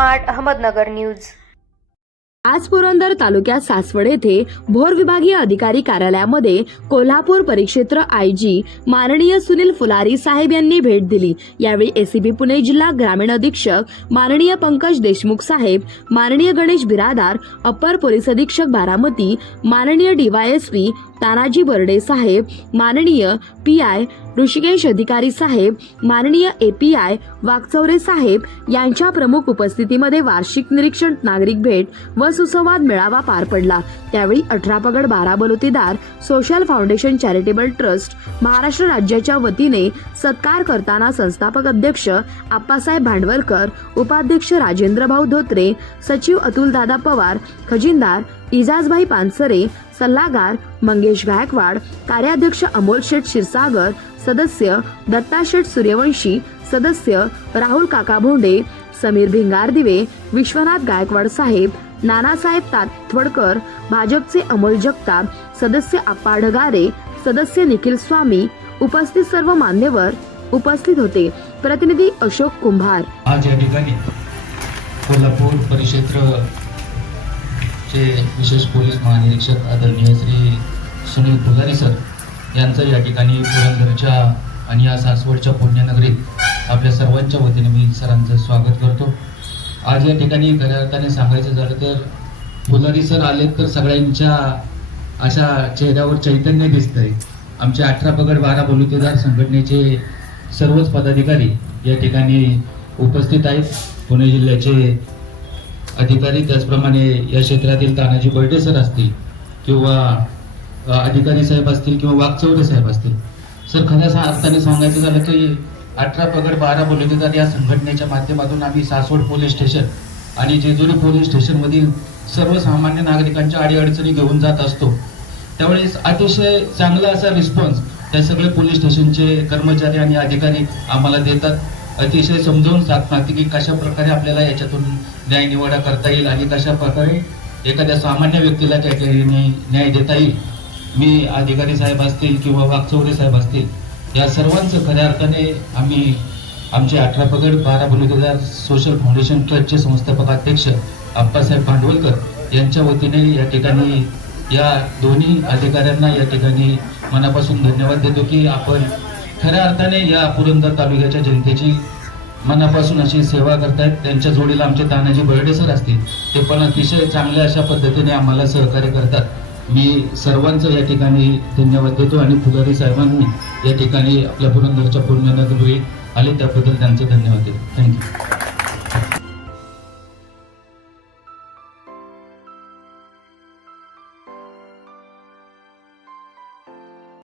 Smart Ahmednagar news. आज पुरंदर तालुक्यात सासवड येथे भोर विभागीय अधिकारी कार्यालयामध्ये कोल्हापूर परिक्षेत्र आयजी माननीय सुनील फुलारी साहेब यांनी भेट दिली। यावेळी एसीबी पुणे जिल्हा ग्रामीण अधीक्षक माननीय पंकज देशमुख साहेब, माननीय गणेश बिरादार, अप्पर पोलीस अधीक्षक बारामती, माननीय डीवायएसपी तानाजी बर्डे साहेब, माननीय पीआय ऋषिकेश अधिकारी साहेब, माननीय एपीआय वाकचौरे साहेब यांच्या प्रमुख उपस्थितीमध्ये वार्षिक निरीक्षण नागरिक भेट व सुसंवाद मेळावा पार पडला। त्यावेळी 18 पगड 12 बलुतेदार social foundation charitable trust Maharashtra राज्याच्या वतीने सत्कार करताना संस्थापक अध्यक्ष आप्पासाहेब भांडवलकर, उपाध्यक्ष राजेंद्र भाऊ धोत्रे, सचिव अतुलदादा पवार, खजिनदार इजाजभाई पानसरे, सल्लागार मंगेश गायकवाड, कार्याध्यक्ष अमोल शेठ क्षीरसागर, सदस्य दत्ता शेठ सूर्यवंशी, सदस्य राहुल काका भोंडे, समीर भिंगारदिवे, विश्वनाथ गायकवाड साहेब, नानासाहेब तातवडकर, भाजपचे अमोल जगताप, सदस्य आप्पा ढगारे, सदस्य निखिल स्वामी, उपस्थित सर्व मान्यवर उपस्थित होते। प्रतिनिधी अशोक कुंभार। आज या ठिकाणी कोल्हापूर परिक्षेत्र चे विशेष पोलीस महानिरीक्षक आदरणीय श्री सुनील फुलारी सर यांचं या ठिकाणी पुरंदरच्या आणि या सासवडच्या पुण्यनगरीत आपल्या सर्वांच्या वतीने मी सरांचं स्वागत करतो। आज या ठिकाणी खऱ्या अर्थाने सांगायचं झालं तर फुलारी सर आले तर सगळ्यांच्या अशा चेहऱ्यावर चैतन्य दिसतंय। आमचे 18 पगड 12 बलुतेदार संघटनेचे सर्वच पदाधिकारी या ठिकाणी उपस्थित आहेत। पुणे जिल्ह्याचे अधिकारी, त्याचप्रमाणे या क्षेत्रातील तानाजी बर्डे सर असतील किंवा अधिकारी साहेब असतील किंवा वाकचौरे साहेब असतील। सर खऱ्या अर्थाने सांगायचं झालं की 18 पगड 12 बलुतेदार या संघटनेच्या माध्यमातून आम्ही सासवड पोलीस स्टेशन आणि जेजुरी पोलीस स्टेशनमधील सर्वसामान्य नागरिकांच्या अडीअडचणी घेऊन जात असतो। त्यावेळेस अतिशय चांगला असा रिस्पॉन्स त्या सगळे पोलीस स्टेशनचे कर्मचारी आणि अधिकारी आम्हाला देतात। अतिशय समजावून सांगतात की कशा प्रकारे आपल्याला याच्यातून न्याय निवाडा करता येईल आणि कशा प्रकारे एखाद्या सामान्य व्यक्तीला त्या ठिकाणी न्याय देता येईल। मी अधिकारी साहेब असतील किंवा वाकचौरे साहेब असतील या सर्वांचं खऱ्या अर्थाने आम्ही आमचे 18 पगड 12 बलुतेदार सोशल फाउंडेशन ट्रस्टचे संस्थापक अध्यक्ष आप्पासाहेब भांडवलकर यांच्या वतीने या ठिकाणी या दोन्ही अधिकाऱ्यांना या ठिकाणी मनापासून धन्यवाद देतो की आपण खऱ्या अर्थाने या पुरंदर तालुक्याच्या जनतेची मनापासून अशी सेवा करतायत। त्यांच्या जोडीला आमचे तानाजी बर्डे सर असतील, ते पण अतिशय चांगल्या अशा पद्धतीने आम्हाला सहकार्य करतात। मी सर्वांचं या ठिकाणी धन्यवाद देतो आणि फुलारी साहेबांनी या ठिकाणी आपल्या पुरंदरच्या पुण्यनगरीत आले त्याबद्दल त्यांचे धन्यवाद देतो। थँक्यू।